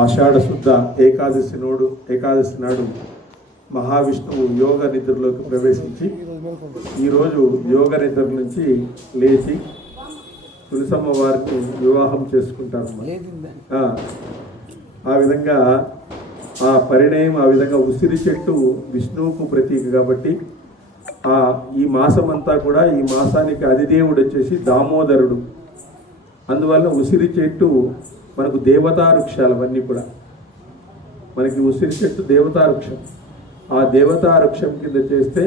ఆషాఢ శుద్ధ ఏకాదశి నాడు మహావిష్ణువు యోగ నిద్రలోకి ప్రవేశించి ఈరోజు యోగ నిద్ర నుంచి లేచి తులసమ్మ వారిని వివాహం చేసుకుంటారు. ఆ విధంగా ఆ పరిణయం, ఆ విధంగా ఉసిరి చెట్టు విష్ణువుకు ప్రతీక కాబట్టి ఈ మాసమంతా కూడా, ఈ మాసానికి అధిదేవుడు వచ్చేసి దామోదరుడు. అందువల్ల ఉసిరి చెట్టు మనకు దేవతా వృక్షాలు అవన్నీ కూడా. మనకి ఉసిరి చెట్టు దేవతా వృక్షం. ఆ దేవతా వృక్షం కింద చేస్తే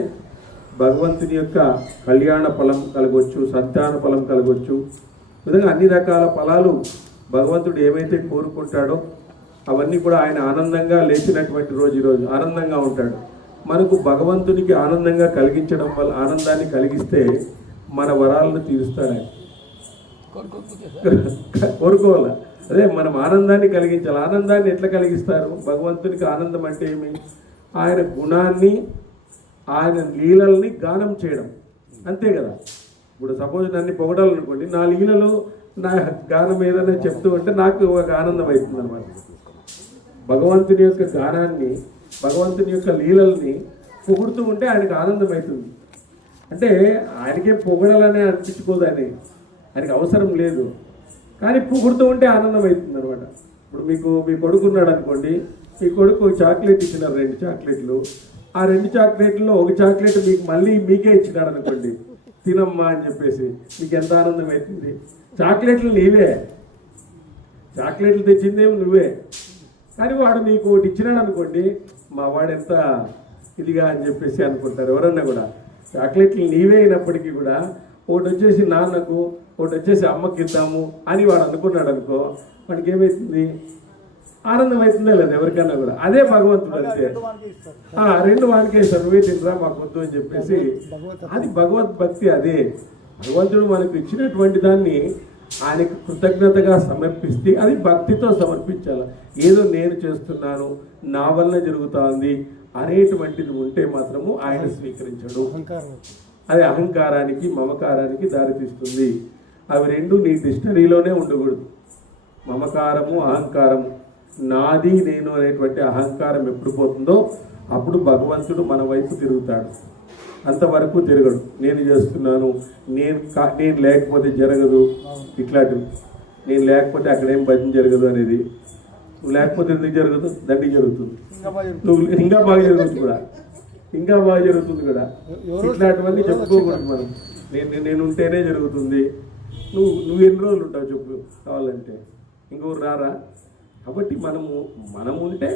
భగవంతుని యొక్క కళ్యాణ ఫలం కలగవచ్చు, సంతాన ఫలం కలగవచ్చు. విధంగా అన్ని రకాల ఫలాలు భగవంతుడు ఏమైతే కోరుకుంటాడో అవన్నీ కూడా ఆయన ఆనందంగా లేచినటువంటి ఈరోజు ఆనందంగా ఉంటాడు. మనకు భగవంతునికి ఆనందంగా కలిగించడం వల్ల, ఆనందాన్ని కలిగిస్తే మన వరాలను తీరుస్తాడు. కోరుకోవాలా? అదే మనం ఆనందాన్ని కలిగించాలి. ఆనందాన్ని ఎట్లా కలిగిస్తారు? భగవంతునికి ఆనందం అంటే ఏమి? ఆయన గుణాన్ని, ఆయన లీలల్ని గానం చేయడం, అంతే కదా. ఇప్పుడు సపోజ్ నన్ను పొగడాలనుకోండి, నా లీలలు, నా గానం ఏదైనా చెప్తూ ఉంటే నాకు ఒక ఆనందం అవుతుంది అన్నమాట. భగవంతుని యొక్క గానాన్ని, భగవంతుని యొక్క లీలల్ని పొగుడుతూ ఉంటే ఆయనకు ఆనందం అవుతుంది. అంటే ఆయనకే పొగడాలనే అనిపించుకోదు, ఆయనకి అవసరం లేదు, కానీ పొగుడుతూ ఉంటే ఆనందం అవుతుంది అనమాట. ఇప్పుడు మీ కొడుకు ఉన్నాడు అనుకోండి, మీ కొడుకు చాక్లెట్ ఇచ్చినారు, 2 చాక్లెట్లు. ఆ 2 చాక్లెట్లలో ఒక చాక్లెట్ మీకే ఇచ్చినాడు అనుకోండి, తినమ్మా అని చెప్పేసి, మీకు ఎంత ఆనందం అవుతుంది. చాక్లెట్లు నీవే, చాక్లెట్లు తెచ్చిందేమో నువ్వే, కానీ వాడు మీకు ఒకటి ఇచ్చినాడు అనుకోండి, మా వాడు ఎంత ఇదిగా అని చెప్పేసి అనుకుంటారు ఎవరన్నా కూడా. చాక్లెట్లు నీవే అయినప్పటికీ కూడా ఒకటి వచ్చేసి నాన్నకు, ఒకటి వచ్చేసి అమ్మకి ఇద్దాము అని వాడు అనుకున్నాడు అనుకో, వాడికి ఏమవుతుంది? ఆనందం అవుతుందే లేదు ఎవరికన్నా కూడా. అదే భగవంతుడు అంతే. 2 వానికే ఇస్తారు, నువ్వే తినరా మాకు వద్దు అని చెప్పేసి. అది భగవద్భక్తి. అదే భగవంతుడు మనకు ఇచ్చినటువంటి దాన్ని ఆయనకు కృతజ్ఞతగా సమర్పిస్తే అది భక్తితో సమర్పించాలి. ఏదో నేను చేస్తున్నాను, నా వల్ల జరుగుతోంది అనేటువంటిది ఉంటే మాత్రము ఆయన స్వీకరించడు. అది అహంకారానికి, మమకారానికి దారితీస్తుంది. అవి 2 నీ డిక్షనరీలోనే ఉండకూడదు. మమకారము, అహంకారము, నాది నేను అనేటువంటి అహంకారం ఎప్పుడు పోతుందో అప్పుడు భగవంతుడు మన వైపు తిరుగుతాడు. అంతవరకు తిరగడు. నేను చేస్తున్నాను, నేను లేకపోతే జరగదు, ఇట్లాంటివి. నేను లేకపోతే అక్కడేం భజన జరగదు అనేది. నువ్వు లేకపోతే ఎందుకు జరగదు? దండి జరుగుతుంది. నువ్వు ఇంకా బాగా జరగచ్చు కూడా, ఇంకా బాగా జరుగుతుంది కూడా. ఇట్లాంటివన్నీ చెప్పుకోకూడదు మనం. నేను ఉంటేనే జరుగుతుంది. నువ్వు ఎన్ని రోజులు ఉంటావు చెప్పు కావాలంటే? ఇంకొకరు రారా? కాబట్టి మనం ఉంటే,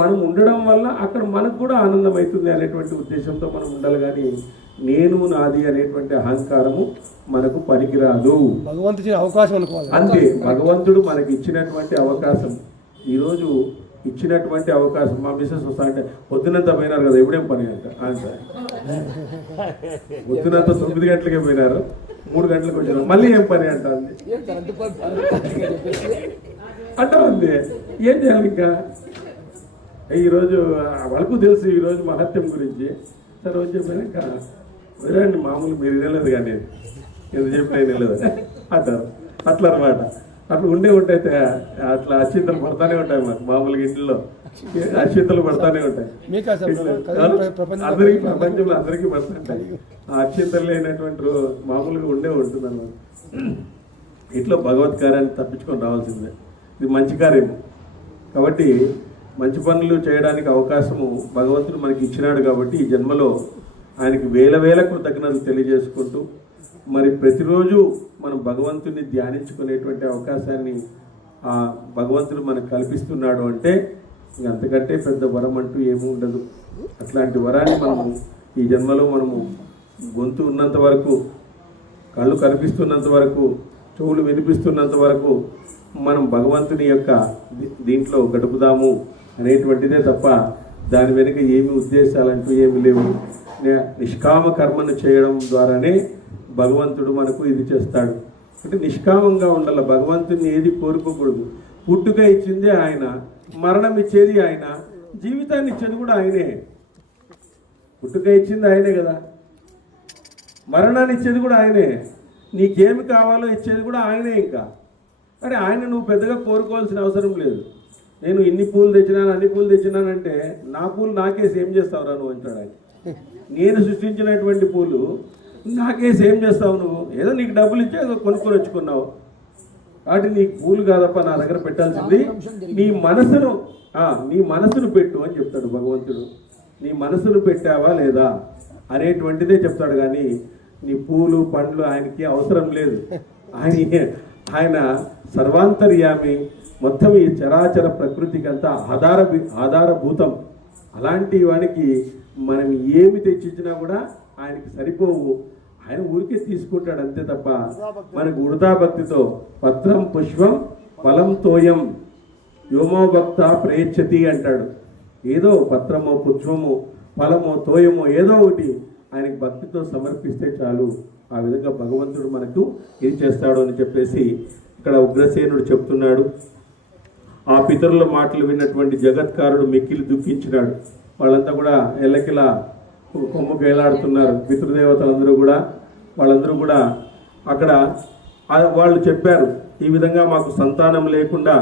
మనం ఉండడం వల్ల అక్కడ మనకు కూడా ఆనందం అవుతుంది అనేటువంటి ఉద్దేశంతో మనం ఉండాలి. కానీ నేను నాది అనేటువంటి అహంకారము మనకు పనికిరాదు. భగవంతుడి అవకాశం అనుకోవాలి అంతే. భగవంతుడు మనకి ఇచ్చినటువంటి అవకాశం, ఈరోజు ఇచ్చినటువంటి అవకాశం. మా మిస్సెస్ వస్తా అంటే పొద్దునంత పోయినారు కదా, ఎప్పుడేం పని అంట. పొద్దునంత 9 గంటలకే పోయినారు, 3 గంటలకు వచ్చినారు, మళ్ళీ ఏం పని అంట అంటా ఉంది. ఏం చేయాలి ఇంకా? ఈరోజు వాళ్ళకు తెలుసు ఈరోజు మహత్యం గురించి. సరే రోజు చెప్పాక వినండి, మామూలు మీరు వినలేదు కానీ ఎందుకు చెప్పినా వినలేదు అంటారు. అట్లా అనమాట. అట్లా ఉంటే అట్లా అక్షింతలు పడతానే ఉంటాయి. మాకు మామూలుగా ఇంట్లో అక్షింతలు పడతానే ఉంటాయి. అందరికీ, ప్రపంచంలో అందరికీ పడుతుంటాయి. ఆ అక్షింతలు లేనటువంటి మామూలుగా ఉంటుంది అన్నమాట. ఇట్లా భగవత్ కార్యాన్ని తప్పించుకొని రావాల్సిందే. ఇది మంచి కార్యము కాబట్టి మంచి పనులు చేయడానికి అవకాశము భగవంతుడు మనకి ఇచ్చినాడు. కాబట్టి ఈ జన్మలో ఆయనకి వేల కృతజ్ఞతలు తెలియజేసుకుంటూ, మరి ప్రతిరోజు మనం భగవంతుని ధ్యానించుకునేటువంటి అవకాశాన్ని ఆ భగవంతుడు మనకు కల్పిస్తున్నాడు అంటే అంతకంటే పెద్ద వరం అంటూ ఏమీ ఉండదు. అట్లాంటి వరాన్ని మనము ఈ జన్మలో మనము గొంతు ఉన్నంత వరకు, కళ్ళు కనిపిస్తున్నంత వరకు, చెవులు వినిపిస్తున్నంత వరకు మనం భగవంతుని యొక్క దీంట్లో గడుపుదాము అనేటువంటిదే తప్ప దాని వెనుక ఏమి ఉద్దేశాలంటూ ఏమి లేవు. నిష్కామ కర్మను చేయడం ద్వారానే భగవంతుడు మనకు ఇది చేస్తాడు. అంటే నిష్కామంగా ఉండాలి. భగవంతుని ఏది కోరుకోకూడదు. పుట్టుక ఇచ్చిందే ఆయన, మరణం ఇచ్చేది ఆయన, జీవితాన్ని ఇచ్చేది కూడా ఆయనే. పుట్టుక ఇచ్చింది ఆయనే కదా, మరణాన్ని ఇచ్చేది కూడా ఆయనే, నీకేమి కావాలో ఇచ్చేది కూడా ఆయనే. ఇంకా మరి ఆయన నువ్వు పెద్దగా కోరుకోవాల్సిన అవసరం లేదు. నేను ఇన్ని పూలు తెచ్చినాను అన్ని పూలు తెచ్చినానంటే నా పూలు నాకేసి ఏం చేస్తావురా నువ్వు అంటాడు ఆయన. నేను సృష్టించినటువంటి పూలు నాకేసి ఏం చేస్తావు నువ్వు? ఏదో నీకు డబ్బులు ఇచ్చి ఏదో కొనుక్కొని వచ్చుకున్నావు కాబట్టి నీకు పూలు కాదప్ప నా దగ్గర పెట్టాల్సింది నీ మనసును పెట్టు అని చెప్తాడు భగవంతుడు. నీ మనసును పెట్టావా లేదా అనేటువంటిదే చెప్తాడు కానీ నీ పూలు పండ్లు ఆయనకి అవసరం లేదు. ఆయన సర్వాంతర్యామి, మొత్తం ఈ చరాచర ప్రకృతికి అంతా ఆధారభూతం. అలాంటి వానికి మనం ఏమి తెచ్చిచ్చినా కూడా ఆయనకి సరిపోవు. ఆయన ఊరికే తీసుకుంటాడు అంతే తప్ప మనకు వృధాభక్తితో పత్రం పుష్పం ఫలం తోయం యోమో భక్త ప్రయచ్చతి అంటాడు. ఏదో పత్రమో పుష్పమో ఫలమో తోయమో ఏదో ఒకటి ఆయనకి భక్తితో సమర్పిస్తే చాలు. ఆ విధంగా భగవంతుడు మనకు ఏం చేస్తాడు అని చెప్పేసి ఇక్కడ ఉగ్రసేనుడు చెప్తున్నాడు. ఆ పితరుల మాటలు విన్నటువంటి జగత్కారుడు మిక్కిలి దుఃఖించినాడు. వాళ్ళంతా కూడా ఎల్లకిలా కొమ్ముకు వేలాడుతున్నారు. పితృదేవతలందరూ కూడా వాళ్ళందరూ కూడా అక్కడ వాళ్ళు చెప్పారు, ఈ విధంగా మాకు సంతానం లేకుండా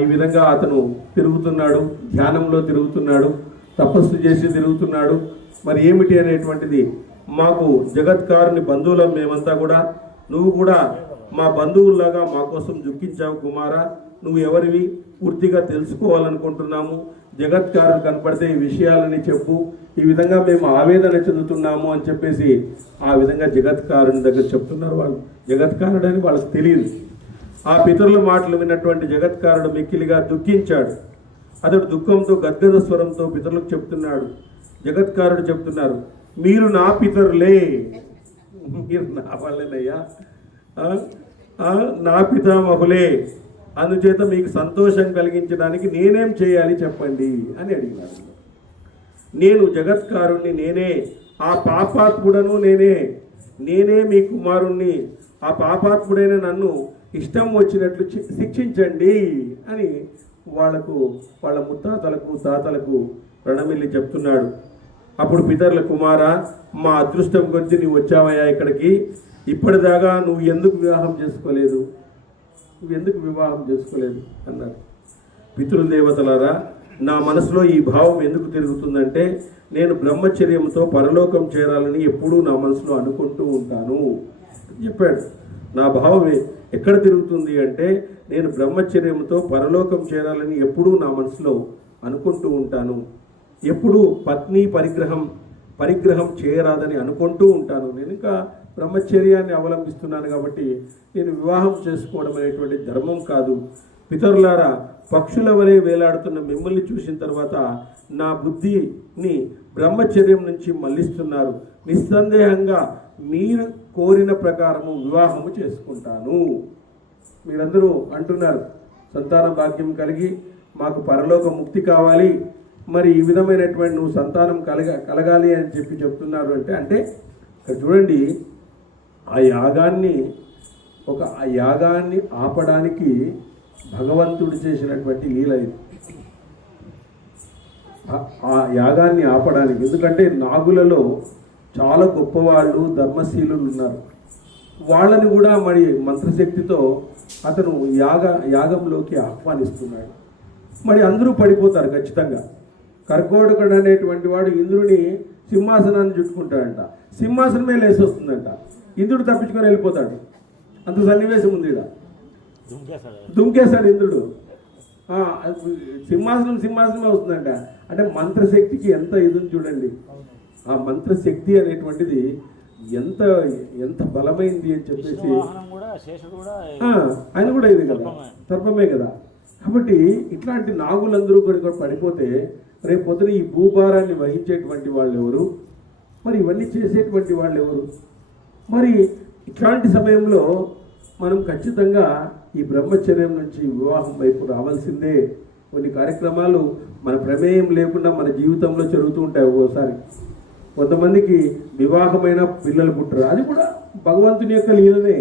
ఈ విధంగా అతను తిరుగుతున్నాడు, ధ్యానంలో తిరుగుతున్నాడు, తపస్సు చేసి తిరుగుతున్నాడు. మరి ఏమిటి అనేటువంటిది మాకు జగత్కారుని బంధువులం మేమంతా కూడా, నువ్వు కూడా మా బంధువుల్లాగా మా కోసం దుఃఖించావు కుమారా, నువ్వు ఎవరివి పూర్తిగా తెలుసుకోవాలనుకుంటున్నాము. జగత్కారుడు కనపడితే ఈ విషయాలని చెప్పు, ఈ విధంగా మేము ఆవేదన చెందుతున్నాము అని చెప్పేసి ఆ విధంగా జగత్కారుని దగ్గర చెప్తున్నారు. వాళ్ళు జగత్కారుడు అని వాళ్ళకి తెలియదు. ఆ పితరుల మాటలు విన్నటువంటి జగత్కారుడు మిక్కిలిగా దుఃఖించాడు. అతడు దుఃఖంతో గద్గద స్వరంతో పితరులకు చెప్తున్నాడు. జగత్కారుడు చెప్తున్నారు, మీరు నా పితరులే, మీరు నా వాళ్ళేనయ్యా, నా పితామహులే, అందుచేత మీకు సంతోషం కలిగించడానికి నేనేం చేయాలి చెప్పండి అని అడిగినారు. నేను జగత్కారుణ్ణి, నేనే ఆ పాపాత్ముడను, నేనే మీ కుమారుణ్ణి, ఆ పాపాత్ముడైన నన్ను ఇష్టం వచ్చినట్లు శిక్షించండి అని వాళ్ళ ముత్తాతలకు తాతలకు ప్రణమిల్లి చెప్తున్నాడు. అప్పుడు పితరుల కుమారా, మా అదృష్టం కొద్ది నువ్వు వచ్చావయ్యా ఇక్కడికి, ఇప్పటిదాకా నువ్వు ఎందుకు వివాహం చేసుకోలేదు అన్నారు. పితృదేవతలారా, నా మనసులో ఈ భావం ఎందుకు తిరుగుతుందంటే నేను బ్రహ్మచర్యంతో పరలోకం చేరాలని ఎప్పుడూ నా మనసులో అనుకుంటూ ఉంటాను చెప్పాడు. నా భావం ఎక్కడ తిరుగుతుంది అంటే నేను బ్రహ్మచర్యంతో పరలోకం చేరాలని ఎప్పుడూ నా మనసులో అనుకుంటూ ఉంటాను. ఎప్పుడూ పత్ని పరిగ్రహం చేయరాదని అనుకుంటూ ఉంటాను. నేను ఇంకా బ్రహ్మచర్యాన్ని అవలంబిస్తున్నాను కాబట్టి నేను వివాహం చేసుకోవడం అనేటువంటి ధర్మం కాదు. పితరులారా, పక్షుల వలె వేలాడుతున్న మిమ్మల్ని చూసిన తర్వాత నా బుద్ధిని బ్రహ్మచర్యం నుంచి మళ్లిస్తున్నారు. నిస్సందేహంగా మీరు కోరిన ప్రకారము వివాహము చేసుకుంటాను. మీరందరూ అంటున్నారు సంతాన భాగ్యం కలిగి మాకు పరలోక ముక్తి కావాలి, మరి ఈ విధమైనటువంటి నువ్వు సంతానం కలగాలి అని చెప్తున్నారు అంటే ఇక్కడ చూడండి, ఆ యాగాన్ని ఆపడానికి భగవంతుడు చేసినటువంటి లీల ఇది. ఆ యాగాన్ని ఆపడానికి, ఎందుకంటే నాగులలో చాలా గొప్పవాళ్ళు ధర్మశీలులు ఉన్నారు. వాళ్ళని కూడా మరి మంత్రశక్తితో అతను యాగంలోకి ఆహ్వానిస్తున్నాడు. మరి అందరూ పడిపోతారు ఖచ్చితంగా. కర్కోటకుడు అనేటువంటి వాడు ఇంద్రుని సింహాసనాన్ని చుట్టుకుంటాడంట, సింహాసనమే లేసి వస్తుందంట, ఇంద్రుడు తప్పించుకొని వెళ్ళిపోతాడు. అంత సన్నివేశం ఉంది ఇక్కడ. దుంకేశాడు ఇంద్రుడు, సింహాసనమే వస్తుందంట. అంటే మంత్రశక్తికి ఎంత ఇది చూడండి. ఆ మంత్రశక్తి అనేటువంటిది ఎంత బలమైంది అని చెప్పేసి ఆయన కూడా ఇది కదా, సర్పమే కదా. కాబట్టి ఇట్లాంటి నాగులందరూ కూడా పడిపోతే రేపు పొద్దున ఈ భూభారాన్ని వహించేటువంటి వాళ్ళు ఎవరు, మరి ఇవన్నీ చేసేటువంటి వాళ్ళు ఎవరు? మరి ఇట్లాంటి సమయంలో మనం ఖచ్చితంగా ఈ బ్రహ్మచర్యం నుంచి వివాహం వైపు రావాల్సిందే. కొన్ని కార్యక్రమాలు మన ప్రమేయం లేకుండా మన జీవితంలో జరుగుతూ ఉంటాయి. ఒక్కోసారి కొంతమందికి వివాహమైన పిల్లలు పుట్టరు, అది కూడా భగవంతుని యొక్క లీలనే,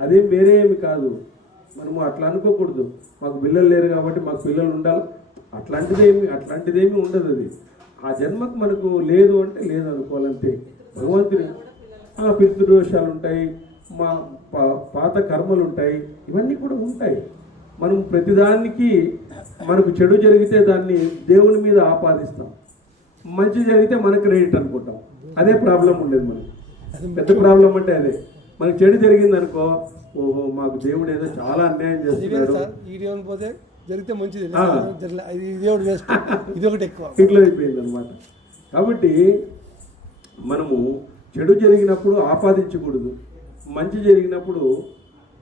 అదేం వేరే ఏమి కాదు. మనము అట్లా అనుకోకూడదు, మాకు పిల్లలు లేరు కాబట్టి మాకు పిల్లలు ఉండాలి, అట్లాంటిదేమి ఉండదు. అది ఆ జన్మకు మనకు లేదు అంటే లేదు అనుకోవాలంతే. భగవంతుని పితృదోషాలు ఉంటాయి, మా పాత కర్మలు ఉంటాయి, ఇవన్నీ కూడా ఉంటాయి. మనం ప్రతిదానికి మనకు చెడు జరిగితే దాన్ని దేవుని మీద ఆపాదిస్తాం, మంచి జరిగితే మన క్రెడిట్ అనుకుంటాం. అదే ప్రాబ్లం ఉండేది మనకి. పెద్ద ప్రాబ్లం అంటే అదే. మనకి చెడు జరిగింది అనుకో, ఓహో మాకు దేవుడు ఏదో చాలా అన్యాయం చేస్తున్నాడు, పోతే జరిగితే మంచిది, దేవుడు వేస్ట్, ఇది ఒకటి ఎక్కువ, ఇట్లా అయిపోయింది అనమాట. కాబట్టి మనము చెడు జరిగినప్పుడు ఆపాదించకూడదు, మంచి జరిగినప్పుడు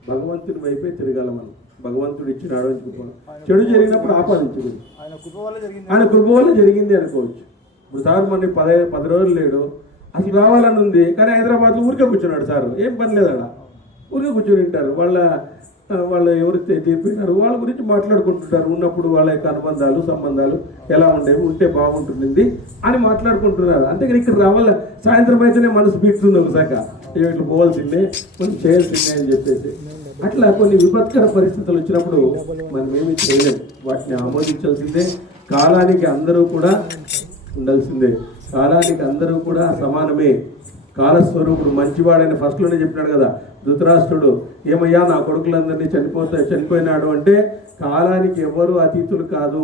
భగవంతుని వైపే తిరగాల. మనం భగవంతుడు ఇచ్చినాడు అనుకోవాలి. చెడు జరిగినప్పుడు ఆపాదించకూడదు, ఆయన కృప వల్ల జరిగింది అనుకోవచ్చు. ఇప్పుడు సార్ మన 10 రోజులు లేడు, అసలు రావాలని ఉంది, కానీ హైదరాబాద్లో ఊరికే కూర్చున్నాడు సార్, ఏం పని లేదు అలా, ఊరికే కూర్చొని ఉంటారు. వాళ్ళు ఎవరు తీరిపోయినారు వాళ్ళ గురించి మాట్లాడుకుంటుంటారు. ఉన్నప్పుడు వాళ్ళ యొక్క అనుబంధాలు సంబంధాలు ఎలా ఉండేవి, ఉంటే బాగుంటుంది అని మాట్లాడుకుంటున్నారు. అంతేకాని ఇక్కడ రావాల సాయంత్రం అయితేనే మనసు పీక్తుంది ఒకసాక, ఇట్లా పోవాల్సిందే, మనం చేయాల్సిందే అని చెప్పేసి. అట్లా కొన్ని విపత్కర పరిస్థితులు వచ్చినప్పుడు మనం ఏమీ చేయలేము, వాటిని ఆమోదించాల్సిందే. కాలానికి అందరూ కూడా ఉండాల్సిందే, కాలానికి అందరూ కూడా సమానమే. కాలస్వరూపుడు మంచివాడని ఫస్ట్లోనే చెప్పినాడు కదా ధృతరాష్ట్రుడు, ఏమయ్యా నా కొడుకులందరినీ చనిపోయినాడు అంటే, కాలానికి ఎవరు అతీతులు కాదు,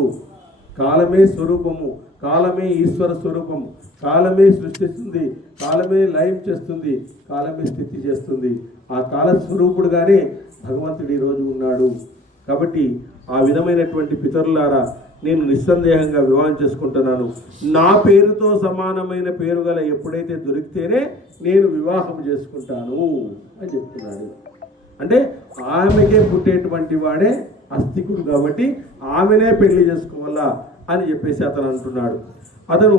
కాలమే స్వరూపము, కాలమే ఈశ్వర స్వరూపము, కాలమే సృష్టిస్తుంది, కాలమే లయం చేస్తుంది, కాలమే స్థితి చేస్తుంది. ఆ కాల స్వరూపుడుగానే భగవంతుడు ఈరోజు ఉన్నాడు. కాబట్టి ఆ విధమైనటువంటి పితరులారా, నేను నిస్సందేహంగా వివాహం చేసుకుంటున్నాను. నా పేరుతో సమానమైన పేరు గల ఎప్పుడైతే దొరికితేనే నేను వివాహం చేసుకుంటాను అని చెప్తున్నాడు. అంటే ఆమెకే పుట్టేటువంటి వాడే అస్తికుడు కాబట్టి ఆమెనే పెళ్లి చేసుకోవాలా అని చెప్పేసి అతను అంటున్నాడు. అతను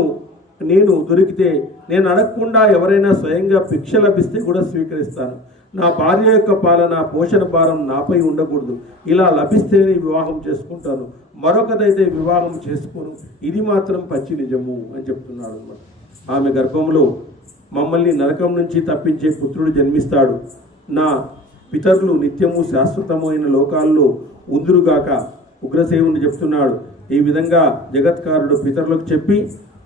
నేను దొరికితే, నేను అడగకుండా ఎవరైనా స్వయంగా భిక్ష లభిస్తే కూడా స్వీకరిస్తాను. నా భార్య యొక్క పాలన పోషణ భారం నాపై ఉండకూడదు, ఇలా లభిస్తేనే వివాహం చేసుకుంటాను, మరొకదైతే వివాహం చేసుకోను, ఇది మాత్రం పచ్చి నిజము అని చెప్తున్నాడు అన్నమాట. ఆమె గర్భంలో మమ్మల్ని నరకం నుంచి తప్పించే పుత్రుడు జన్మిస్తాడు. నా పితరులు నిత్యము శాశ్వతమైన లోకాల్లో ఉందురుగాక. ఉగ్రసేవుని చెప్తున్నాడు. ఈ విధంగా జగత్కారుడు పితరులకు చెప్పి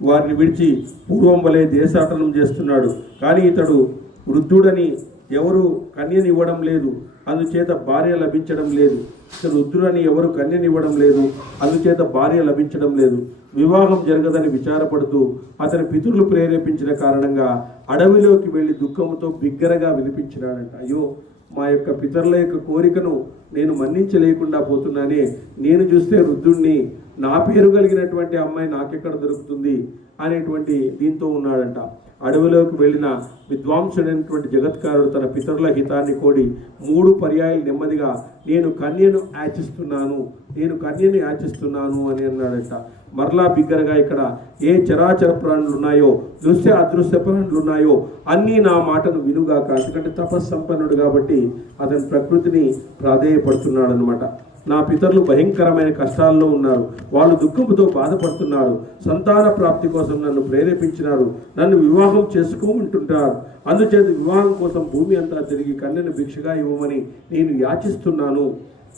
వారిని విడిచి పూర్వం వలె దేశాటనం చేస్తున్నాడు. కానీ ఇతడు వృద్ధుడని ఎవరు కన్యనివ్వడం లేదు, అందుచేత భార్య లభించడం లేదు. ఇతడు వృద్ధుడని ఎవరు కన్యనివ్వడం లేదు, అందుచేత భార్య లభించడం లేదు. వివాహం జరగదని విచారపడుతూ అతని పితరులు ప్రేరేపించిన కారణంగా అడవిలోకి వెళ్ళి దుఃఖంతో బిగ్గరగా వినిపించినాడంట. అయ్యో, మా యొక్క పితరుల యొక్క కోరికను నేను మన్నించలేకుండా పోతున్నానే, నేను చూస్తే వృద్ధుణ్ణి, నా పేరు కలిగినటువంటి అమ్మాయి నాకెక్కడ దొరుకుతుంది అనేటువంటి దీంతో ఉన్నాడంట. అడవిలోకి వెళ్ళిన విద్వాంసుడైనటువంటి జగత్కారుడు తన పితరుల హితాన్ని కోడి 3 పర్యాయాలు నెమ్మదిగా నేను కన్యను యాచిస్తున్నాను అని అన్నాడంట. మరలా బిగ్గరగా ఇక్కడ ఏ చరాచర ప్రాణులు ఉన్నాయో, దృశ్య అదృశ్య ప్రాణులు ఉన్నాయో అన్నీ నా మాటను వినుగాక. ఎందుకంటే తపస్సంపన్నుడు కాబట్టి అతని ప్రకృతిని ప్రాధేయపడుతున్నాడు అనమాట. నా పితరులు భయంకరమైన కష్టాల్లో ఉన్నారు, వాళ్ళు దుఃఖంతో బాధపడుతున్నారు, సంతాన ప్రాప్తి కోసం నన్ను ప్రేరేపించినారు, నన్ను వివాహం చేసుకోమంటుంటారు. అందుచేత వివాహం కోసం భూమి అంతా తిరిగి కన్యను భిక్షగా ఇవ్వమని నేను యాచిస్తున్నాను.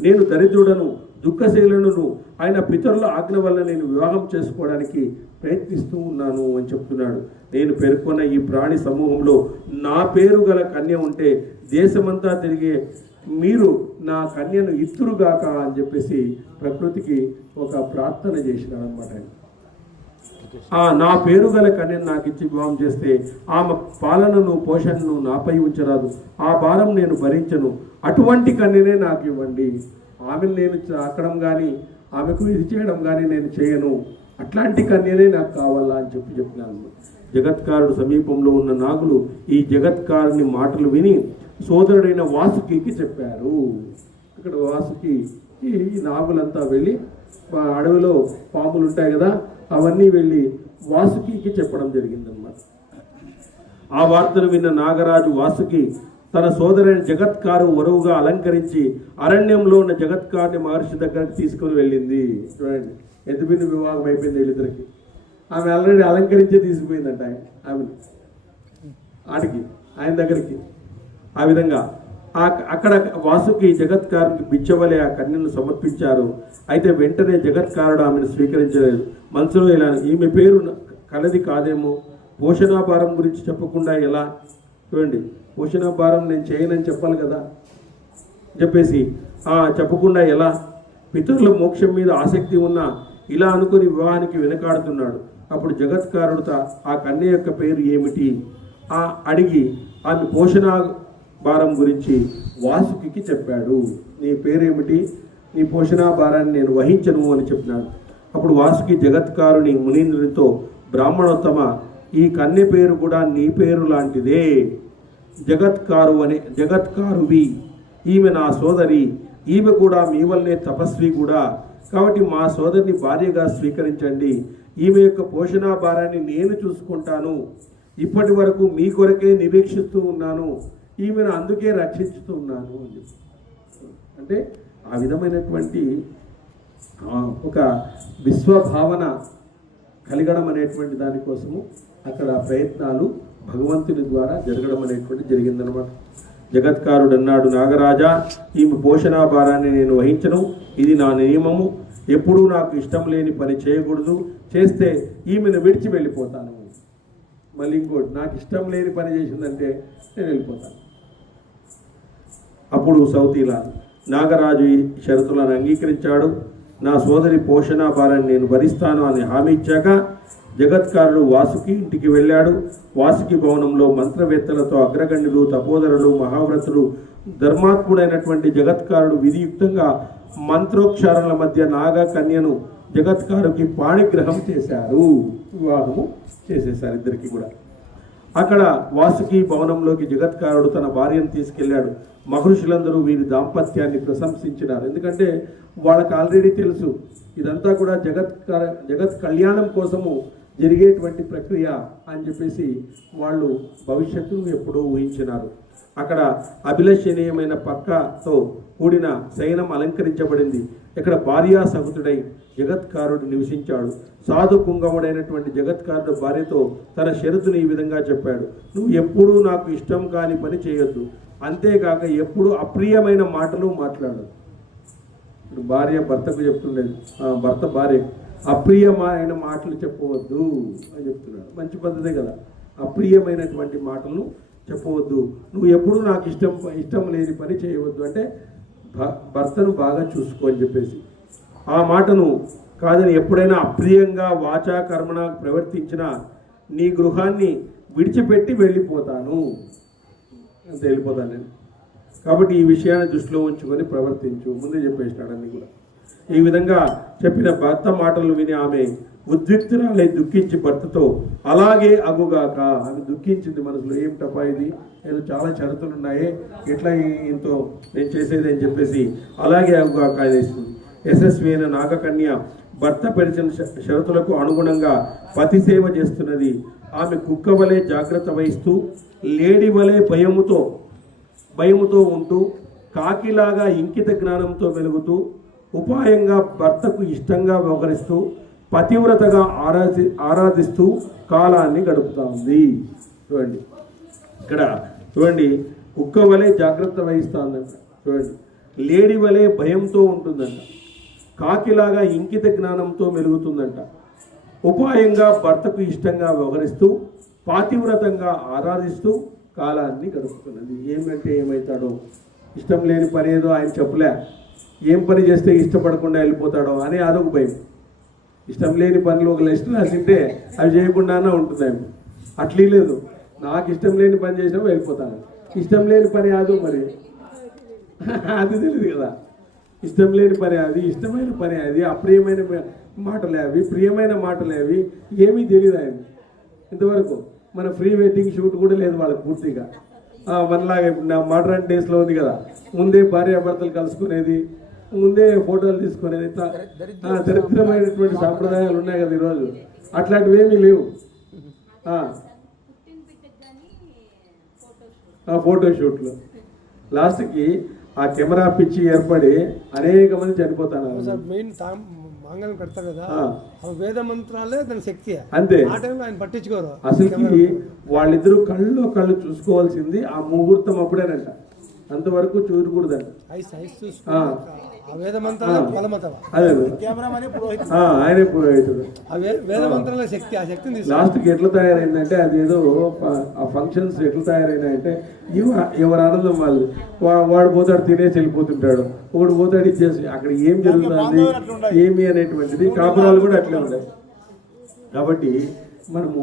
నేను దరిద్రుడను, దుఃఖశీలను, ఆయన పితరుల ఆజ్ఞ వల్ల నేను వివాహం చేసుకోవడానికి ప్రయత్నిస్తూ ఉన్నాను అని చెప్తున్నాడు. నేను పేర్కొన్న ఈ ప్రాణి సమూహంలో నా పేరు గల కన్య ఉంటే దేశమంతా తిరిగే మీరు నా కన్యను ఇత్తురుగాక అని చెప్పేసి ప్రకృతికి ఒక ప్రార్థన చేసినాడు అనమాట. నా పేరు గల కన్యను నాకు ఇచ్చి వివాహం చేస్తే ఆమె పాలనను పోషణను నాపై ఉంచరాదు, ఆ భారం నేను భరించను, అటువంటి కన్యనే నాకు ఇవ్వండి. ఆమెను నేను చాకడం కానీ ఆమెకు ఇది చేయడం కానీ నేను చేయను, అట్లాంటి కన్యనే నాకు కావాలా అని చెప్పినాను. జగత్కారుడు సమీపంలో ఉన్న నాగులు ఈ జగత్కారుని మాటలు విని సోదరుడైన వాసుకి చెప్పారు. ఇక్కడ వాసుకి ఈ నాగులంతా వెళ్ళి అడవిలో పాములు ఉంటాయి కదా, అవన్నీ వెళ్ళి వాసుకి చెప్పడం జరిగిందన్నమాట. ఆ వార్తలు విన్న నాగరాజు వాసుకి తన సోదరైన జగత్కారు వరువుగా అలంకరించి అరణ్యంలో ఉన్న జగత్కారుని మహర్షి దగ్గరకు తీసుకుని వెళ్ళింది. చూడండి ఎంత భిన్న వివాహం అయిపోయింది వీళ్ళిద్దరికి. ఆమె ఆల్రెడీ అలంకరించే తీసుకుపోయిందంట ఆమెను ఆడికి, ఆయన దగ్గరికి. ఆ విధంగా అక్కడ వాసుకి జగత్కారునికి బిచ్చవలే ఆ కన్యను సమర్పించారు. అయితే వెంటనే జగత్కారుడు ఆమెను స్వీకరించలేదు. మనసులో ఇలా, ఈమె పేరు కలది కాదేమో, పోషణాభారం గురించి చెప్పకుండా ఎలా, చూడండి పోషణాభారం నేను చేయనని చెప్పాలి కదా చెప్పేసి చెప్పకుండా ఎలా, పితరుల మోక్షం మీద ఆసక్తి ఉన్నా ఇలా అనుకుని వివాహానికి వెనకాడుతున్నాడు. అప్పుడు జగత్కారుడు ఆ కన్య యొక్క పేరు ఏమిటి అడిగి ఆమె పోషణ భారం గురించి వాసుకి చెప్పాడు. నీ పేరేమిటి, నీ పోషణ భారాన్ని నేను వహించను అని చెప్పినాడు. అప్పుడు వాసుకి జగత్కారుని మునీంద్రునితో, బ్రాహ్మణోత్తమ, ఈ కన్య పేరు కూడా నీ పేరు లాంటిదే, జగత్కారువి. ఈమె నా సోదరి, ఈమె కూడా మీ వల్లనే తపస్వి కూడా. కాబట్టి మా సోదరిని భార్యగా స్వీకరించండి. ఈమె యొక్క పోషణ భారాన్ని నేను చూసుకుంటాను. ఇప్పటి వరకు మీ కొరకే నిరీక్షిస్తూ ఉన్నాను, ఈమెను అందుకే రక్షిస్తూ ఉన్నాను అని చెప్పి. అంటే ఆ విధమైనటువంటి ఒక విశ్వభావన కలగడం అనేటువంటి దానికోసము అక్కడ ప్రయత్నాలు భగవంతుని ద్వారా జరగడం అనేటువంటి జరిగిందనమాట. జగత్కారుడు అన్నాడు, నాగరాజా, ఈమె పోషణ భారాన్ని నేను వహించను, ఇది నా నియమము. ఎప్పుడూ నాకు ఇష్టం లేని పని చేయకూడదు, చేస్తే ఈమెను విడిచి వెళ్ళిపోతాను. మళ్ళీ ఇంకోటి, నాకు ఇష్టం లేని పని చేసిందంటే నేను వెళ్ళిపోతాను. అప్పుడు సౌతీలాల్ నాగరాజు ఈ షరతులను అంగీకరించాడు. నా సోదరి పోషణ భారాన్ని నేను భరిస్తాను అని హామీ ఇచ్చాక జగత్కారుడు వాసుకి ఇంటికి వెళ్ళాడు. వాసుకి భవనంలో మంత్రవేత్తలతో అగ్రగణ్యులు, తపోధరులు, మహావ్రతులు, ధర్మాత్ముడైనటువంటి జగత్కారుడు విధియుక్తంగా మంత్రోచ్చారణల మధ్య నాగ కన్యను జగత్కారుకి పాణిగ్రహం చేశారు. వివాహము చేసేశారు ఇద్దరికి కూడా. అక్కడ వాసుకి భవనంలోకి జగత్కారుడు తన భార్యను తీసుకెళ్లాడు. మహర్షులందరూ వీరి దాంపత్యాన్ని ప్రశంసించినారు. ఎందుకంటే వాళ్ళకి ఆల్రెడీ తెలుసు ఇదంతా కూడా జగత్ కళ్యాణం కోసము జరిగేటువంటి ప్రక్రియ అని చెప్పేసి వాళ్ళు భవిష్యత్తును ఎప్పుడూ ఊహించినారు. అక్కడ అభిలషణీయమైన పక్కతో కూడిన శయనం అలంకరించబడింది. ఇక్కడ భార్యా సహృతుడై జగత్కారుడు నివసించాడు. సాధు పుంగవుడైనటువంటి జగత్కారుడు భార్యతో తన షరతుని ఈ విధంగా చెప్పాడు, నువ్వు ఎప్పుడూ నాకు ఇష్టం కాని పని చేయొద్దు, అంతేకాక ఎప్పుడు అప్రియమైన మాటలు మాట్లాడదు. ఇప్పుడు భార్య భర్తకు చెప్తుండేది, భర్త భార్య అప్రియమైన మాటలు చెప్పవద్దు అని చెప్తున్నాడు. మంచి పద్ధతే కదా, అప్రియమైనటువంటి మాటలను చెప్పవద్దు, నువ్వు ఎప్పుడు నాకు ఇష్టం లేని పని చేయవద్దు, అంటే భర్తను బాగా చూసుకో అని చెప్పేసి. ఆ మాటను కాదని ఎప్పుడైనా అప్రియంగా వాచా కర్మణ ప్రవర్తించినా నీ గృహాన్ని విడిచిపెట్టి వెళ్ళిపోతాను, అంత వెళ్ళిపోతాను నేను. కాబట్టి ఈ విషయాన్ని దృష్టిలో ఉంచుకొని ప్రవర్తించు, ముందే చెప్పేసినాడు అన్ని కూడా. ఈ విధంగా చెప్పిన భర్త మాటలు విని ఆమె ఉద్విగ్నురాలై దుఃఖించి భర్తతో, అలాగే అగుగాక, ఆమె దుఃఖించింది మనసులో, ఏమిటప్పా ఇది, ఏదో చాలా షరతులు ఉన్నాయే, ఎట్లా ఇంతో నేను చేసేది అని చెప్పేసి అలాగే అగుగాక అనేస్తుంది. యశస్వి అయిన నాగకన్య భర్త పరిచిన షరతులకు అనుగుణంగా పతి సేవ చేస్తున్నది. ఆమె కుక్క వలె జాగ్రత్త వహిస్తూ, లేడి వలె భయముతో ఉంటూ, కాకిలాగా ఇంకిత జ్ఞానంతో వెలుగుతూ, ఉపాయంగా భర్తకు ఇష్టంగా వ్యవహరిస్తూ, పతివ్రతగా ఆరాధిస్తూ కాలాన్ని గడుపుతా ఉంది. చూడండి ఇక్కడ, చూడండి, కుక్క వలె జాగ్రత్త వహిస్తుందంట, చూడండి, లేడి వలె భయంతో ఉంటుందంట, కాకిలాగా ఇంకిత జ్ఞానంతో మెలుగుతుందంట, ఉపాయంగా భర్తకు ఇష్టంగా వ్యవహరిస్తూ, పాతివ్రతంగా ఆరాధిస్తూ కాలాన్ని గడుపుతున్నది. ఏమంటే ఏమవుతాడో, ఇష్టం లేని పని ఏదో ఆయన చెప్పలే, ఏం పని చేస్తే ఇష్టపడకుండా వెళ్ళిపోతాడో అని అదొక భయం. ఇష్టం లేని పనులు ఒక లిస్ట్ రాసింటే అవి చేయకుండానే ఉంటున్నాయి. అట్లీ లేదు, నాకు ఇష్టం లేని పని చేసినా వెళ్ళిపోతాను. ఇష్టం లేని పని అదో మరి అది తెలియదు కదా. ఇష్టం లేని పని అది, ఇష్టమైన పని అది, అప్రియమైన మాటలే అవి, ప్రియమైన మాటలే అవి, ఏమీ తెలియదు ఆయన ఇంతవరకు. మన ప్రీ వెడ్డింగ్ షూట్ కూడా లేదు వాళ్ళకి పూర్తిగా. మనలాగా ఇప్పుడు నా మోడర్న్ డేస్లో ఉంది కదా, ముందే భార్యాభర్తలు కలుసుకునేది, ముందే ఫోటోలు తీసుకునేది, దరిద్రమైనటువంటి సాంప్రదాయాలు ఉన్నాయి కదా ఈరోజు. అట్లాంటివి ఏమీ లేవు. ఫోటోషూట్లు లాస్ట్కి ఆ కెమెరా పిచ్చి ఏర్పడి అనేక మంది చనిపోతారు. మెయిన్ మాంగళ్యం కడతారు కదా, వేద మంత్రాలే దాని శక్తి. అంతే, ఆ టైంలో ఆయన పట్టించుకోరు. అసలుకి వాళ్ళిద్దరూ కళ్ళు చూసుకోవాల్సింది ఆ ముహూర్తం అప్పుడేనంట, అంతవరకు చూడకూడదంట. ఆ వేద మంత్రాల ఫలమతవా అదే ఆయనే పురోహితుడు. ఆ వేద మంత్రాల శక్తి, ఆ శక్తిని లాస్ట్కి ఎట్లా తయారైందంటే అదేదో ఆ ఫంక్షన్స్ ఎట్లా తయారైనాయంటే ఎవరు ఆనందం వాళ్ళు. వాడు పోతాడు తినేసి వెళ్ళిపోతుంటాడు, ఒకడు పోతాడు ఇచ్చేసి. అక్కడ ఏం జరుగుతుంది ఏమి అనేటువంటిది కాపురాలు కూడా అట్లే ఉన్నాయి. కాబట్టి మనము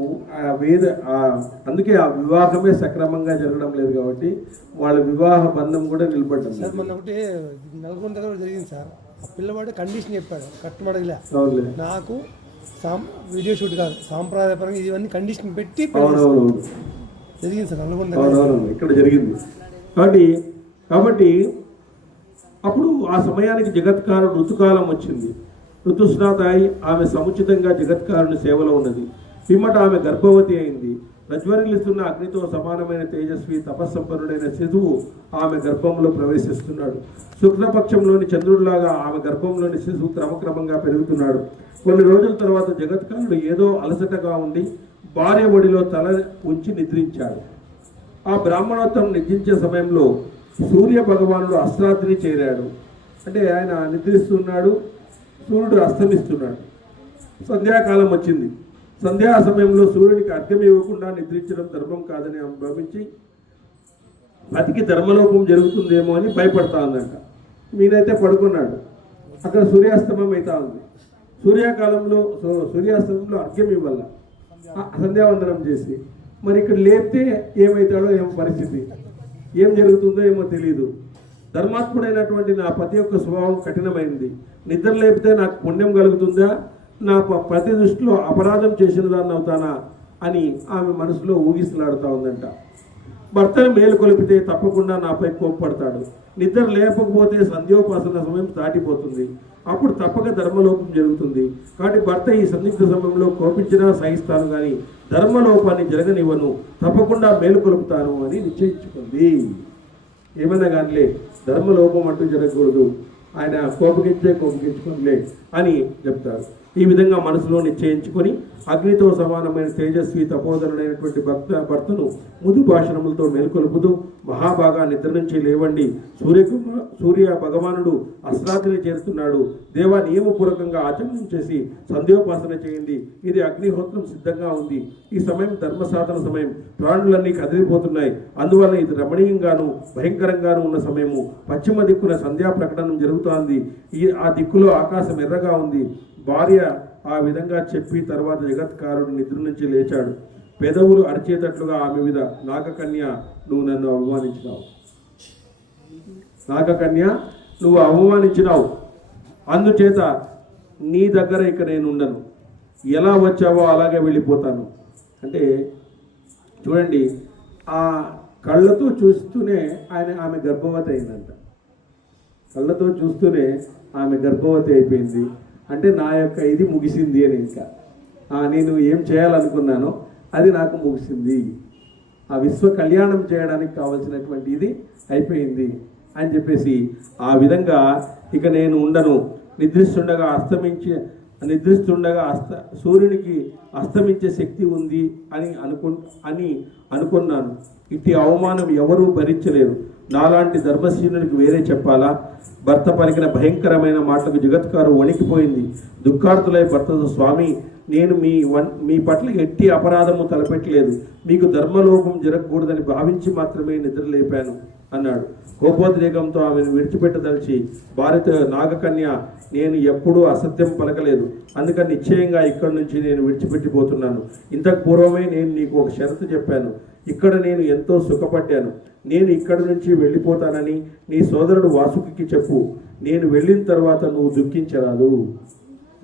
అందుకే ఆ వివాహమే సక్రమంగా జరగడం లేదు కాబట్టి వాళ్ళ వివాహ బంధం కూడా నిలబడ్డం. సార్ మొన్న ఒకటి నల్గొండ దగ్గర జరిగింది సార్. ఆ పిల్లవాడు కండిషన్ చెప్పాడు, కట్టుమడగలే నాకు వీడియో షూట్ కాదు, సాంప్రదాయపరంగా ఇవన్నీ కండిషన్ పెట్టి జరిగింది సార్ నల్గొండ ఇక్కడ జరిగింది. కాబట్టి అప్పుడు ఆ సమయానికి జగత్కారుడు ఋతుకాలం వచ్చింది. ఋతుస్నాతాయి ఆమె సముచితంగా జగత్కారుని సేవలో ఉన్నది. పిమ్మట ఆమె గర్భవతి అయింది. ప్రజ్వరిల్లుతున్న అగ్నితో సమానమైన తేజస్వి తపస్సంపన్నుడైన శిశువు ఆమె గర్భంలో ప్రవేశిస్తున్నాడు. శుక్లపక్షంలోని చంద్రుడిలాగా ఆమె గర్భంలోని శిశువు క్రమక్రమంగా పెరుగుతున్నాడు. కొన్ని రోజుల తర్వాత జగత్కారుడు ఏదో అలసటగా ఉండి భార్య ఒడిలో తల ఉంచి నిద్రించాడు. ఆ బ్రాహ్మణోత్తం నిద్రించే సమయంలో సూర్య భగవానుడు అస్త్రాద్రి చేరాడు. అంటే ఆయన నిద్రిస్తున్నాడు, సూర్యుడు అస్తమిస్తున్నాడు. సంధ్యాకాలం వచ్చింది. సంధ్యా సమయంలో సూర్యుడికి అర్ఘ్యం ఇవ్వకుండా నిద్రించడం ధర్మం కాదని భావించి అతికి ధర్మలోపం జరుగుతుందేమో అని భయపడతా ఉందంట. మీనైతే పడుకున్నాడు. అక్కడ సూర్యాస్తమం అవుతా ఉంది. సూర్యాస్తమంలో అర్ఘ్యం ఇవ్వాల, సంధ్యావందనం చేసి. మరి ఇక్కడ లేపితే ఏమవుతాడో ఏమో పరిస్థితి, ఏం జరుగుతుందో ఏమో తెలియదు. ధర్మాత్ముడైనటువంటి నా పతి యొక్క స్వభావం కఠినమైంది. నిద్ర లేపితే నాకు పుణ్యం కలుగుతుందా, నా పతి దృష్టిలో అపరాధం చేసిన దాన్ని అవుతానా అని ఆమె మనసులో ఊగిసలాడుతూ ఉందంట. భర్తను మేలుకొలిపితే తప్పకుండా నాపై కోప్పడతాడు. నిద్ర లేపకపోతే సంధ్యోపాసన సమయం దాటిపోతుంది. అప్పుడు తప్పక ధర్మలోపం జరుగుతుంది. కాబట్టి భర్త ఈ సందిగ్ధ సమయంలో కోపించినా సహిస్తాను, కానీ ధర్మలోపాన్ని జరగనివ్వను, తప్పకుండా మేలుకొలుపుతాను అని నిశ్చయించుకుంది. ఏమైనా కానిలే, ధర్మలోపం అంటూ జరగకూడదు, ఆయన కోపగించుకోనిలే అని చెప్తారు. ఈ విధంగా మనసులో నిశ్చయించుకొని అగ్నితో సమానమైన తేజస్వి తపోధనుడైనటువంటి భర్తను ముదు భాషణములతో మేల్కొలుపుతూ, మహాభాగా నిద్ర నుంచి లేవండి, సూర్య భగవానుడు అస్త్రాద్రిని చేరుతున్నాడు, దేవా నియమపూర్వకంగా ఆచరణ చేసి సంధ్యోపాసన చేయండి, ఇది అగ్నిహోత్రం సిద్ధంగా ఉంది, ఈ సమయం ధర్మ సాధన సమయం, ప్రాణులన్నీ కదిలిపోతున్నాయి, అందువల్ల ఇది రమణీయంగాను భయంకరంగాను ఉన్న సమయము. పశ్చిమ దిక్కున సంధ్యా ప్రకటనం జరుగుతోంది. ఆ దిక్కులో ఆకాశం ఎర్రగా ఉంది. భార్య ఆ విధంగా చెప్పి తర్వాత జగత్కారుడు నిద్ర నుంచి లేచాడు. పెదవులు అరిచేటట్లుగా ఆమె మీద, నాగకన్య నువ్వు నన్ను అవమానించినావు, నాగకన్య నువ్వు అవమానించినావు, అందుచేత నీ దగ్గర ఇక నేను ఉండను, ఎలా వచ్చావో అలాగే వెళ్ళిపోతాను. అంటే చూడండి, ఆ కళ్ళతో చూస్తూనే ఆమె గర్భవతి అయిందంట. కళ్ళతో చూస్తూనే ఆమె గర్భవతి అయిపోయింది. అంటే నా యొక్క ఇది ముగిసింది అని, ఇంకా నేను ఏం చేయాలనుకున్నానో అది నాకు ముగిసింది, ఆ విశ్వ కళ్యాణం చేయడానికి కావలసినటువంటి ఇది అయిపోయింది అని చెప్పేసి ఆ విధంగా ఇక నేను ఉండను, నిద్రిస్తుండగా సూర్యునికి అస్తమించే శక్తి ఉంది అని అనుకున్నాను. ఇట్టి అవమానం ఎవరూ భరించలేరు, నాలాంటి ధర్మశీనునికి వేరే చెప్పాలా? భర్త పలికిన భయంకరమైన మాటలకు జగత్కారు వణికిపోయింది. దుఃఖార్తులై భర్తతో, స్వామి, నేను మీ పట్ల ఎట్టి అపరాధము తలపెట్టలేదు, మీకు ధర్మలోపం జరగకూడదని భావించి మాత్రమే నిద్ర లేపాను అన్నాడు. కోపోద్రేకంతో ఆమెను విడిచిపెట్టదలిచి భార్యతో, నాగకన్య, నేను ఎప్పుడూ అసత్యం పలకలేదు, అందుకని నిశ్చయంగా ఇక్కడి నుంచి నేను విడిచిపెట్టిపోతున్నాను. ఇంతకు పూర్వమే నేను నీకు ఒక షరతు చెప్పాను, ఇక్కడ నేను ఎంతో సుఖపడ్డాను, నేను ఇక్కడి నుంచి వెళ్ళిపోతానని నీ సోదరుడు వాసుకి చెప్పు, నేను వెళ్ళిన తర్వాత నువ్వు దుఃఖించరాదు.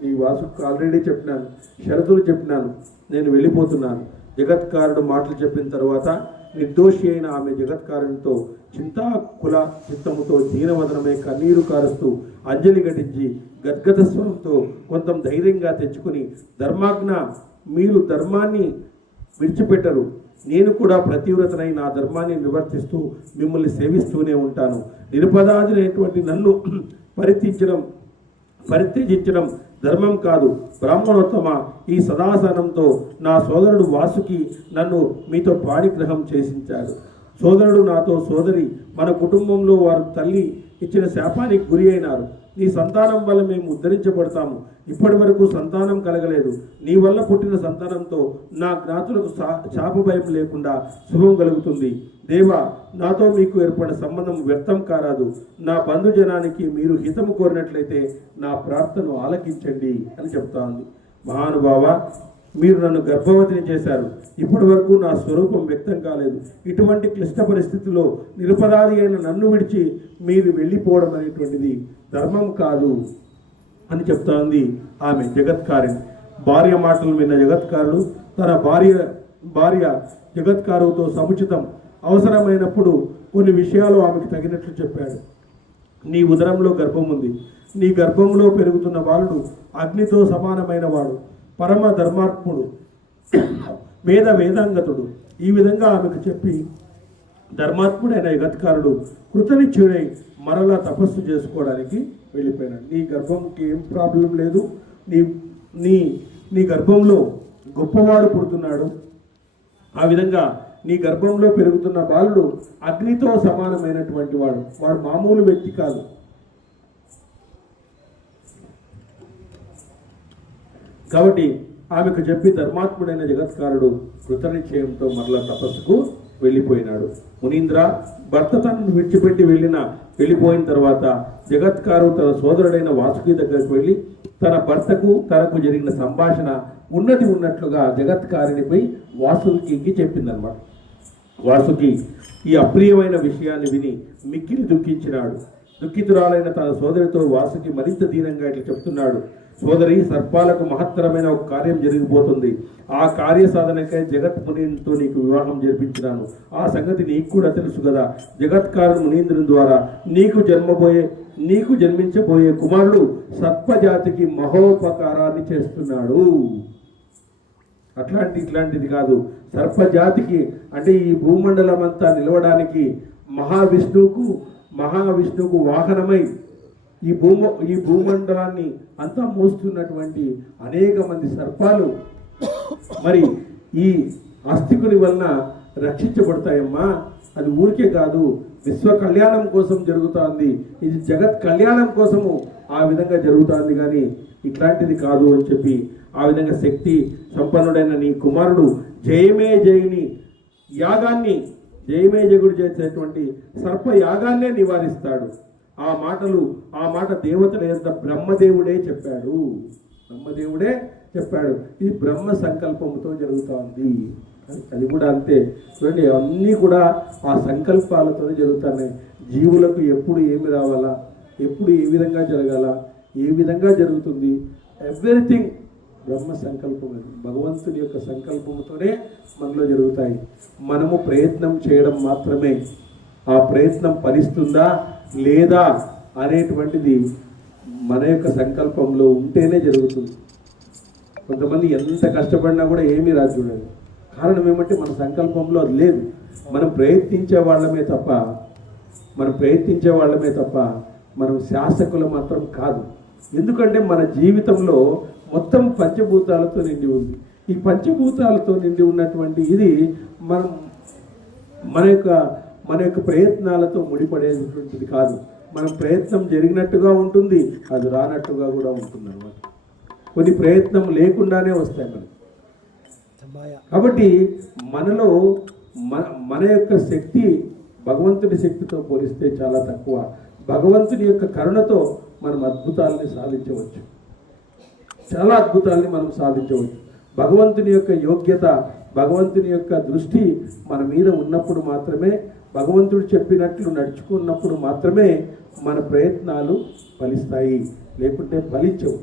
నీ వాసుకు ఆల్రెడీ చెప్పినాను, షరతులు చెప్పినాను, నేను వెళ్ళిపోతున్నాను. జగత్కారుడు మాటలు చెప్పిన తర్వాత నిర్దోషి అయిన ఆమె జగత్కారునితో చింతాకుల చిత్తముతో దీనవదనమై కన్నీరు కారుస్తూ అంజలి ఘటించి గద్గద స్వరంతో కొంత ధైర్యంగా తెచ్చుకుని, ధర్మాజ్ఞ, మీరు ధర్మాన్ని విడిచిపెట్టరు, నేను కూడా ప్రతివ్రతనై నా ధర్మాన్ని నివర్తిస్తూ మిమ్మల్ని సేవిస్తూనే ఉంటాను. నిరుపరాధులైనటువంటి నన్ను పరిత్యజించడం ధర్మం కాదు. బ్రాహ్మణోత్తమ, ఈ సదాసనంతో నా సోదరుడు వాసుకి నన్ను మీతో పాణిగ్రహం చేసించాడు. సోదరుడు నాతో సోదరి, మన కుటుంబంలో వారు తల్లి ఇచ్చిన శాపానికి గురి అయినారు. నీ సంతానం వల్ల మేము ఉద్ధరించబడతాము. ఇప్పటి వరకు సంతానం కలగలేదు. నీ వల్ల పుట్టిన సంతానంతో నా జ్ఞాతులకు శాప భయం లేకుండా శుభం కలుగుతుంది. దేవా, నాతో మీకు ఏర్పడిన సంబంధం వ్యర్థం కారాదు. నా బంధుజనానికి మీరు హితము కోరినట్లయితే నా ప్రార్థనను ఆలకించండి అని చెప్తా ఉంది. మహానుభావ, మీరు నన్ను గర్భవతిని చేశారు. ఇప్పటి వరకు నా స్వరూపం వ్యక్తం కాలేదు. ఇటువంటి క్లిష్ట పరిస్థితుల్లో నిరపరాధి అయిన నన్ను విడిచి మీరు వెళ్ళిపోవడం అనేటువంటిది ధర్మం కాదు అని చెప్తా ఉంది ఆమె జగత్కారిణి. భార్య మాటలు విన్న జగత్కారుడు తన భార్య జగత్కారుతో సముచితం అవసరమైనప్పుడు కొన్ని విషయాలు ఆమెకు తగినట్లు చెప్పాడు. నీ ఉదరంలో గర్భం ఉంది. నీ గర్భంలో పెరుగుతున్న బాలుడు అగ్నితో సమానమైన వాడు, పరమ ధర్మాత్ముడు, వేదాంగతుడు. ఈ విధంగా ఆమెకు చెప్పి ధర్మాత్ముడైన జగత్కారుడు కృతనిశ్చయుడై మరలా తపస్సు చేసుకోవడానికి వెళ్ళిపోయినాడు. నీ గర్భంకి ఏం ప్రాబ్లం లేదు. నీ నీ నీ గర్భంలో గొప్పవాడు పుడుతున్నాడు. ఆ విధంగా నీ గర్భంలో పెరుగుతున్న బాలుడు అగ్నితో సమానమైనటువంటి వాడు మామూలు వ్యక్తి కాదు. కాబట్టి ఆమెకు చెప్పి ధర్మాత్ముడైన జగత్కారుడు కృతనిశ్చయంతో మరలా తపస్సుకు వెళ్ళిపోయినాడు. మునీంద్ర, భర్త తనను విడిచిపెట్టి వెళ్ళిపోయిన తర్వాత జగత్కారు తన సోదరుడైన వాసుకి దగ్గరకు వెళ్ళి తన భర్తకు తనకు జరిగిన సంభాషణ ఉన్నట్లుగా జగత్కారినిపై వాసుకి చెప్పిందనమాట. వాసుకి ఈ అప్రియమైన విషయాన్ని విని మిక్కిలి దుఃఖించినాడు. దుఃఖితురాలైన తన సోదరితో వాసుకి మరింత దీనంగా ఇట్లా చెప్తున్నాడు. సోదరి, సర్పాలకు మహత్తరమైన ఒక కార్యం జరిగిపోతుంది. ఆ కార్య సాధనకై జగత్ మునీంద్రుతో నీకు వివాహం జరిపించినాను. ఆ సంగతి నీకు కూడా తెలుసు కదా. జగత్కారుడు మునీంద్రుని ద్వారా నీకు జన్మించబోయే కుమారుడు సర్పజాతికి మహోపకారాన్ని చేస్తున్నాడు. ఇట్లాంటిది కాదు. సర్పజాతికి అంటే ఈ భూమండలం అంతా నిలవడానికి మహావిష్ణువుకు వాహనమై ఈ భూమండలాన్ని అంతా మోస్తున్నటువంటి అనేక మంది సర్పాలు మరి ఈ ఆస్తికుని వలన రక్షించబడతాయమ్మా. అది ఊరికే కాదు, విశ్వ కళ్యాణం కోసం జరుగుతోంది. ఇది జగత్ కళ్యాణం కోసము ఆ విధంగా జరుగుతోంది, కానీ ఇట్లాంటిది కాదు అని చెప్పి ఆ విధంగా శక్తి సంపన్నుడైన నీ కుమారుడు జయమే జయుడు చేసేటువంటి సర్ప యాగాన్నే నివారిస్తాడు. ఆ మాట దేవతల యొక్క బ్రహ్మదేవుడే చెప్పాడు. ఇది బ్రహ్మ సంకల్పంతో జరుగుతోంది. అది కూడా అంతే. చూడండి, అన్నీ కూడా ఆ సంకల్పాలతో జరుగుతున్నాయి. జీవులకు ఎప్పుడు ఏమి రావాలా, ఎప్పుడు ఏ విధంగా జరగాల, ఏ విధంగా జరుగుతుంది, ఎవ్రీథింగ్ బ్రహ్మ సంకల్పం. భగవంతుని యొక్క సంకల్పంతోనే మనలో జరుగుతాయి. మనము ప్రయత్నం చేయడం మాత్రమే. ఆ ప్రయత్నం ఫలిస్తుందా లేదా అనేటువంటిది మన యొక్క సంకల్పంలో ఉంటేనే జరుగుతుంది. కొంతమంది ఎంత కష్టపడినా కూడా ఏమీ రాదు. చూడండి, కారణం ఏమంటే మన సంకల్పంలో అది లేదు. మనం ప్రయత్నించే వాళ్ళమే తప్ప మనం శాసకులు మాత్రం కాదు. ఎందుకంటే మన జీవితంలో మొత్తం పంచభూతాలతో నిండి ఉంది. ఈ పంచభూతాలతో నిండి ఉన్నటువంటి ఇది మన యొక్క ప్రయత్నాలతో ముడిపడేటువంటిది కాదు. మనం ప్రయత్నం జరిగినట్టుగా ఉంటుంది, అది రానట్టుగా కూడా ఉంటుంది అన్నమాట. కొన్ని ప్రయత్నం లేకుండానే వస్తాయి మనకి. కాబట్టి మనలో మన యొక్క శక్తి భగవంతుడి శక్తితో పోలిస్తే చాలా తక్కువ. భగవంతుని యొక్క కరుణతో మనం అద్భుతాలని సాధించవచ్చు. చాలా అద్భుతాలని మనం సాధించవచ్చు. భగవంతుని యొక్క యోగ్యత, భగవంతుని యొక్క దృష్టి మన మీద ఉన్నప్పుడు మాత్రమే, భగవంతుడు చెప్పినట్లు నడుచుకున్నప్పుడు మాత్రమే మన ప్రయత్నాలు ఫలిస్తాయి. లేకుంటే ఫలించవు.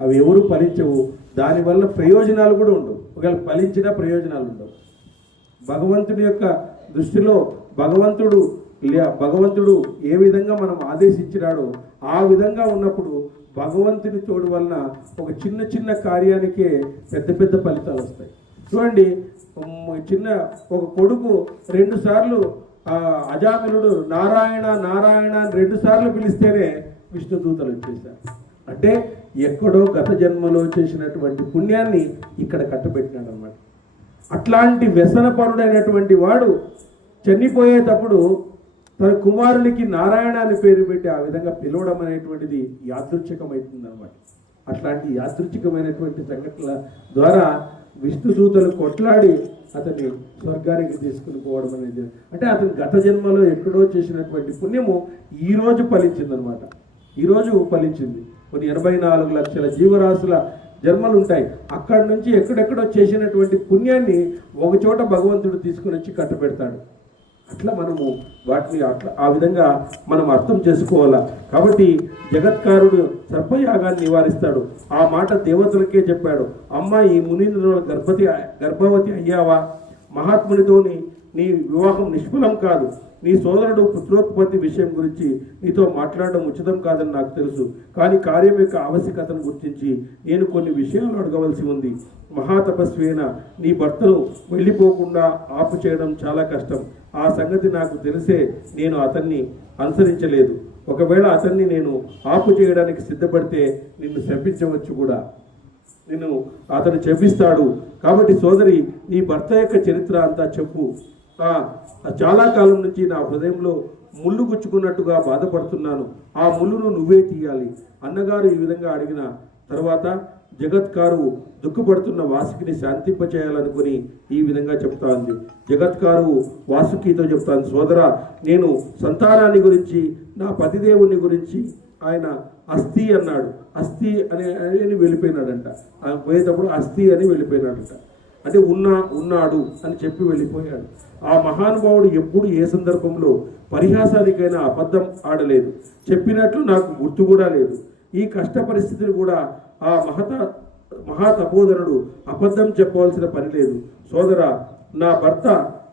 అవి ఎవరు ఫలించవు. దానివల్ల ప్రయోజనాలు కూడా ఉండవు. ఒకవేళ ఫలించిన ప్రయోజనాలు ఉండవు. భగవంతుని యొక్క దృష్టిలో భగవంతుడు ఏ విధంగా మనం ఆదేశించినాడో ఆ విధంగా ఉన్నప్పుడు భగవంతుని తోడు వలన ఒక చిన్న కార్యానికే పెద్ద ఫలితాలు వస్తాయి. చూడండి, ఒక కొడుకు 2 సార్లు అజామిలుడు నారాయణ నారాయణ అని 2 సార్లు పిలిస్తేనే విష్ణుదూతలు వచ్చేసారు. అంటే ఎక్కడో గత జన్మలో చేసినటువంటి పుణ్యాన్ని ఇక్కడ కట్టబెట్టినాడు అన్నమాట. అట్లాంటి వ్యసనపరుడైనటువంటి వాడు చనిపోయేటప్పుడు తన కుమారునికి నారాయణ అని పేరు పెట్టి ఆ విధంగా పిలవడం అనేటువంటిది యాదృచ్ఛికమవుతుంది అనమాట. అట్లాంటి యాదృచ్ఛికమైనటువంటి సంఘటనల ద్వారా విష్ణుదూతలు కొట్లాడి అతన్ని స్వర్గానికి తీసుకుని పోవడం అనేది, అంటే అతను గత జన్మలో ఎక్కడో చేసినటువంటి పుణ్యము ఈరోజు ఫలించిందనమాట. ఈరోజు ఫలించింది. కొన్ని 84 లక్షల జీవరాశుల జన్మలు ఉంటాయి. అక్కడి నుంచి ఎక్కడెక్కడో చేసినటువంటి పుణ్యాన్ని ఒకచోట భగవంతుడు తీసుకుని వచ్చి కట్టబెడతాడు. అట్లా మనము వాటిని అట్లా ఆ విధంగా మనం అర్థం చేసుకోవాలా. కాబట్టి జగత్కారుడు సర్పయాగాన్ని నివారిస్తాడు. ఆ మాట దేవతలకే చెప్పాడు. అమ్మ, ఈ మునీంద్రుల గర్భవతి అయ్యావా? మహాత్మునితో నీ వివాహం నిష్ఫలం కాదు. నీ సోదరుడు పుత్రోత్పత్తి విషయం గురించి నీతో మాట్లాడడం ఉచితం కాదని నాకు తెలుసు. కానీ కార్యం యొక్క ఆవశ్యకతను గుర్తించి నేను కొన్ని విషయాలు అడగవలసి ఉంది. మహాతపస్వి అయిన నీ భర్తను వెళ్ళిపోకుండా ఆపు చేయడం చాలా కష్టం. ఆ సంగతి నాకు తెలిసే నేను అతన్ని అనుసరించలేదు. ఒకవేళ అతన్ని నేను ఆపు చేయడానికి సిద్ధపడితే నిన్ను శపించవచ్చు కూడా. నిన్ను అతను శపిస్తాడు. కాబట్టి సోదరి, నీ భర్త యొక్క చరిత్ర అంతా చెప్పు. చాలా కాలం నుంచి నా హృదయంలో ముళ్ళు గుచ్చుకున్నట్టుగా బాధపడుతున్నాను. ఆ ముళ్ళును నువ్వే తీయాలి. అన్నగారు ఈ విధంగా అడిగిన తర్వాత జగత్కారు దుఃఖపడుతున్న వాసుకిని శాంతింపచేయాలనుకుని ఈ విధంగా చెప్తా ఉంది. జగత్కారు వాసుకితో చెప్తాను, సోదరా, నేను సంతానాన్ని గురించి, నా పతిదేవుని గురించి ఆయన అస్థి అన్నాడు. అస్థి అని వెళ్ళిపోయినాడంట. ఆయన పోయేటప్పుడు అస్థి అని వెళ్ళిపోయినాడంట. అంటే ఉన్నాడు అని చెప్పి వెళ్ళిపోయాడు. ఆ మహానుభావుడు ఎప్పుడు ఏ సందర్భంలో పరిహాసానికైనా అబద్ధం ఆడలేదు. చెప్పినట్లు నాకు గుర్తు కూడా లేదు. ఈ కష్ట పరిస్థితులు కూడా ఆ మహాతపోధనుడు అబద్ధం చెప్పవలసిన పని లేదు. సోదరా, నా భర్త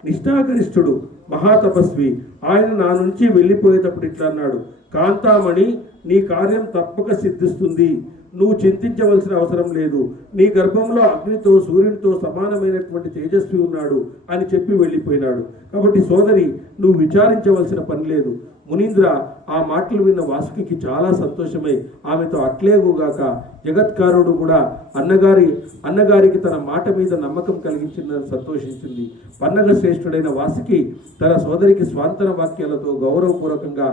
నిష్ఠాగరిష్ఠుడు, మహాతపస్వి. ఆయన నా నుంచి వెళ్ళిపోయేటప్పుడు ఇట్లా అన్నాడు, కాంతామణి, నీ కార్యం తప్పక సిద్ధిస్తుంది. నువ్వు చింతించవలసిన అవసరం లేదు. నీ గర్భంలో అగ్నితో సూర్యునితో సమానమైనటువంటి తేజస్వి ఉన్నాడు అని చెప్పి వెళ్ళిపోయినాడు. కాబట్టి సోదరి, నువ్వు విచారించవలసిన పని లేదు. మునీంద్ర ఆ మాటలు విన్న వాసుకి చాలా సంతోషమై ఆమెతో అట్లేగుగాక జగత్కారుడు కూడా అన్నగారికి తన మాట మీద నమ్మకం కలిగించిందని సంతోషించింది. పన్నగ శ్రేష్ఠుడైన వాసుకి తన సోదరికి స్వాంతన వాక్యాలతో గౌరవపూర్వకంగా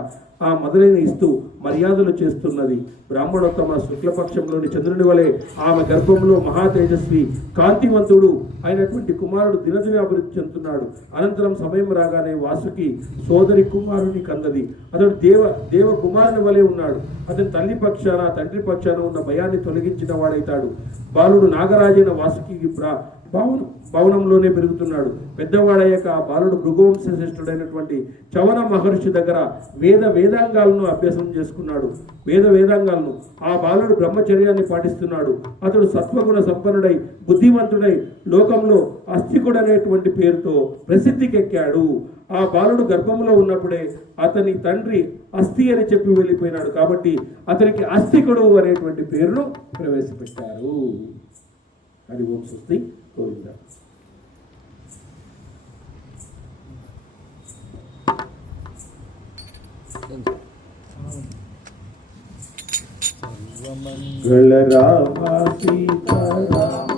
ఆ మొదలైన ఇస్తూ మర్యాదలు చేస్తున్నది. బ్రాహ్మణోత్తమ శుక్లపక్షంలోని చంద్రుని వలె ఆమె గర్భంలో మహాతేజస్వి కాంతివంతుడు అయినటువంటి కుమారుడు దినదిన అభివృద్ధి చెందుతున్నాడు. అనంతరం సమయం రాగానే వాసుకి సోదరి కుమారుని కందది. అతడు దేవ కుమారుని వలె ఉన్నాడు. అతని తల్లి పక్షాన తండ్రి పక్షాన ఉన్న భయాన్ని తొలగించిన వాడైతాడు. బాలుడు నాగరాజైన వాసుకి భవనంలోనే పెరుగుతున్నాడు. పెద్దవాడయ్యాక ఆ బాలుడు భృగువంశ శ్రేష్ఠుడైనటువంటి చవన మహర్షి దగ్గర వేదాంగాలను అభ్యాసం చేసుకున్నాడు. వేదాంగాలను ఆ బాలుడు బ్రహ్మచర్యాన్ని పాటిస్తున్నాడు. అతడు సత్వగుణ సంపన్నుడై బుద్ధిమంతుడై లోకంలో అస్థికుడు అనేటువంటి పేరుతో ప్రసిద్ధికెక్కాడు. ఆ బాలుడు గర్భంలో ఉన్నప్పుడే అతని తండ్రి అస్థి అని చెప్పి వెళ్ళిపోయినాడు. కాబట్టి అతనికి అస్థికుడు అనేటువంటి పేరును ప్రవేశపెట్టారు. అది ఓం స్వస్తి గోవింద. మంగళ రామ సీతారామ